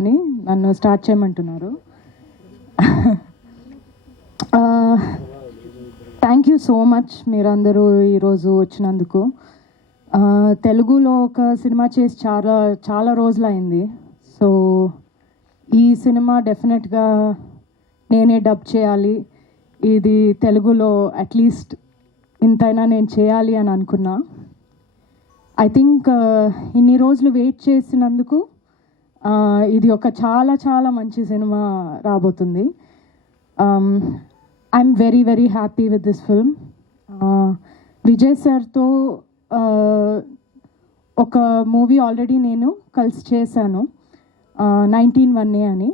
అని నన్ను స్టార్ట్ చేయమంటున్నారు. థ్యాంక్ యూ సో మచ్ మీరందరూ ఈరోజు వచ్చినందుకు. తెలుగులో ఒక సినిమా చేసి చాలా చాలా రోజులు అయింది. సో ఈ సినిమా డెఫినెట్గా నేనే డబ్ చేయాలి, ఇది తెలుగులో అట్లీస్ట్ ఇంతైనా నేను చేయాలి అని అనుకున్నా. ఐ థింక్ ఇన్ని రోజులు వెయిట్ చేసినందుకు ఇది ఒక చాలా చాలా మంచి సినిమా రాబోతుంది. I'm very very happy with this film. Vijay సార్తో ఒక మూవీ ఆల్రెడీ నేను కలిసి చేశాను, 19-1 అని.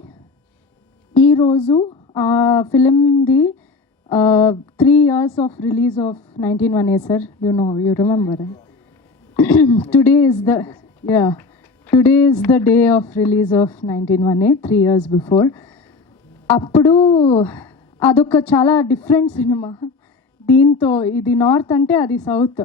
ఈరోజు ఆ ఫిలింది 3 years of release of 19-1 sir. You remember today is the day of release of 19-1, 3 years before. అప్పుడు అదొక చాలా డిఫరెంట్ సినిమా. దీంతో ఇది నార్త్ అంటే అది సౌత్,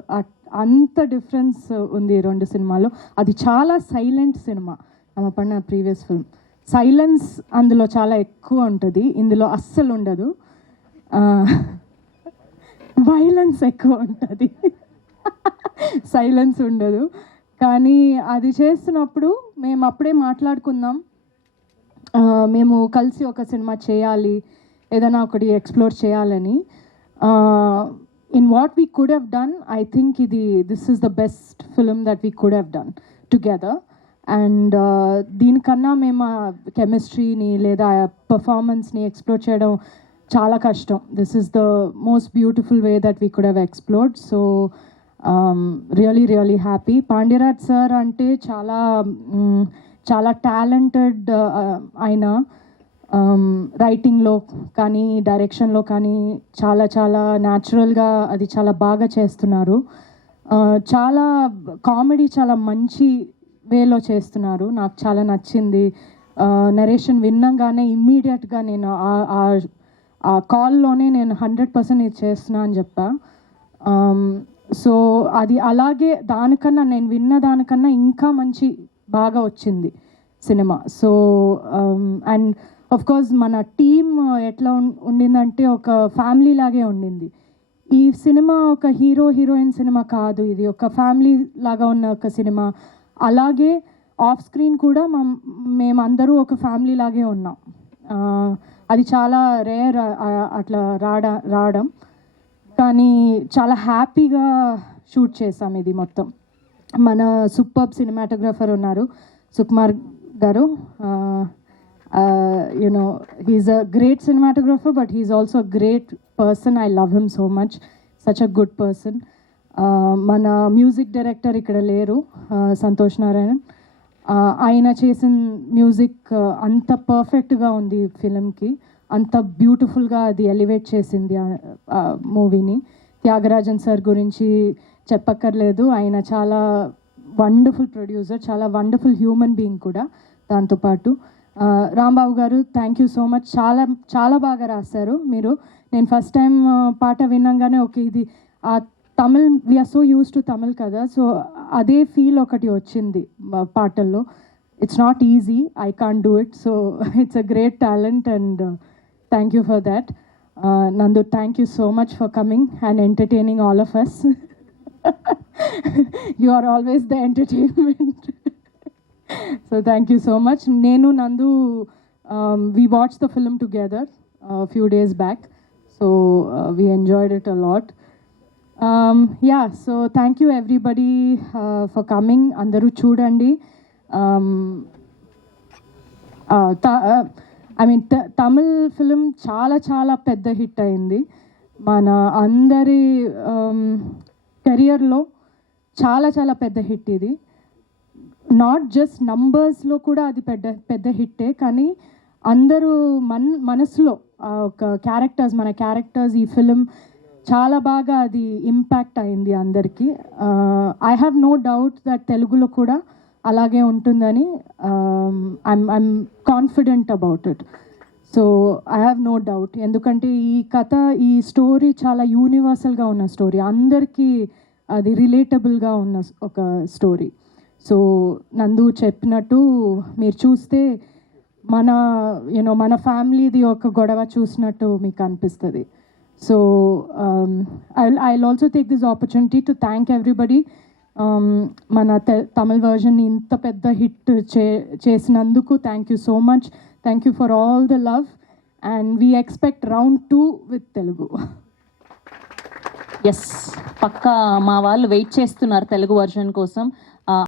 అంత డిఫరెన్స్ ఉంది రెండు సినిమాలో. అది చాలా సైలెంట్ సినిమా. ఆమె పడిన ప్రీవియస్ ఫిల్మ్ సైలెన్స్ అందులో చాలా ఎక్కువ ఉంటుంది, ఇందులో అస్సలు ఉండదు. వైలెన్స్ ఎక్కువ ఉంటుంది, సైలెన్స్ ఉండదు. కానీ అది చేస్తున్నప్పుడు మేము అప్పుడే మాట్లాడుకుందాం, మేము కలిసి ఒక సినిమా చేయాలి, ఏదైనా ఒకటి ఎక్స్ప్లోర్ చేయాలని. In what we could have done, I think this is the best film that we could have done together. And దీనికన్నా మేము కెమిస్ట్రీని లేదా పర్ఫార్మెన్స్ని ఎక్స్ప్లోర్ చేయడం చాలా కష్టం. This is the most beautiful way that we could have explored. So really happy. Pandyaraj sir అంటే చాలా టాలెంటెడ్. ఆయన రైటింగ్లో కానీ డైరెక్షన్లో కానీ చాలా న్యాచురల్గా అది చాలా బాగా చేస్తున్నారు. చాలా కామెడీ చాలా మంచి వేలో చేస్తున్నారు, నాకు చాలా నచ్చింది. నరేషన్ విన్నంగానే ఇమ్మీడియట్గా నేను ఆ కాల్లోనే నేను 100% ఇది చేస్తున్నా అని చెప్పా. సో అది అలాగే దానికన్నా నేను విన్న దానికన్నా ఇంకా మంచి బాగా వచ్చింది cinema. So and of course మన టీమ్ ఎట్లా ఉండిందంటే ఒక ఫ్యామిలీ లాగే ఉండింది. ఈ సినిమా ఒక హీరోయిన్ సినిమా కాదు, ఇది ఒక ఫ్యామిలీ లాగా ఉన్న ఒక సినిమా. అలాగే ఆఫ్ స్క్రీన్ కూడా మేమందరూ ఒక ఫ్యామిలీ లాగే ఉన్నాం. అది చాలా రేర్ అట్లా రావడం, కానీ చాలా హ్యాపీగా షూట్ చేసాం ఇది మొత్తం. మన సూపర్బ్ సినిమాటోగ్రఫర్ ఉన్నారు సుకుమార్ గారు. He's a great cinematographer, but he's also great person. I love him so much, such a good person. మన మ్యూజిక్ డైరెక్టర్ ఇక్కడ లేరు, సంతోష్ నారాయణన్. ఆయన చేసిన మ్యూజిక్ అంత పర్ఫెక్ట్గా ఉంది ఫిలింకి, అంత బ్యూటిఫుల్గా అది ఎలివేట్ చేసింది మూవీని. త్యాగరాజన్ సార్ గురించి చెప్పక్కర్లేదు, ఆయన చాలా వండర్ఫుల్ ప్రొడ్యూసర్, చాలా వండర్ఫుల్ హ్యూమన్ బీయింగ్ కూడా. దాంతోపాటు రాంబాబు గారు, థ్యాంక్ యూ సో మచ్. చాలా బాగా రాశారు మీరు. నేను ఫస్ట్ టైం పాట విన్నాగానే ఓకే ఇది Tamil, we're so use to Tamil కదా, సో అదే ఫీల్ ఒకటి వచ్చింది పాటల్లో. It's not easy, I can't do it, so it's a great talent and thank you for that. Nandu, thank you so much for coming and entertaining all of us. You are always the entertainment. So thank you so much. Nenu, Nandu, we watched the film together a few days back, so we enjoyed it a lot. So thank you everybody for coming. Andaru chudandi. Tamil film చాలా పెద్ద hit అయింది. మన అందరి కెరియర్లో చాలా పెద్ద hit ఇది. Not just నంబర్స్లో కూడా అది పెద్ద హిట్టే, కానీ అందరూ మనసులో ఒక మన క్యారెక్టర్స్ ఈ ఫిలిం చాలా బాగా అది ఇంపాక్ట్ అయింది అందరికీ. I have no doubt that తెలుగులో కూడా అలాగే ఉంటుందని. I'm confident about it. So I have no doubt, ఎందుకంటే ఈ స్టోరీ చాలా యూనివర్సల్గా ఉన్న స్టోరీ, అందరికీ అది రిలేటబుల్గా ఉన్న ఒక స్టోరీ. సో నందు చెప్పినట్టు మీరు చూస్తే మన మన ఫ్యామిలీది ఒక గొడవ చూసినట్టు మీకు అనిపిస్తుంది. So I also take this opportunity to thank everybody. మన తమిళ్ వర్జన్ ఇంత పెద్ద హిట్ చేసినందుకు thank you so much. Thank you for all the love and we expect round 2 with Telugu. Yes, పక్కా మా వాళ్ళు వెయిట్ చేస్తున్నారు తెలుగు వర్జన్ కోసం.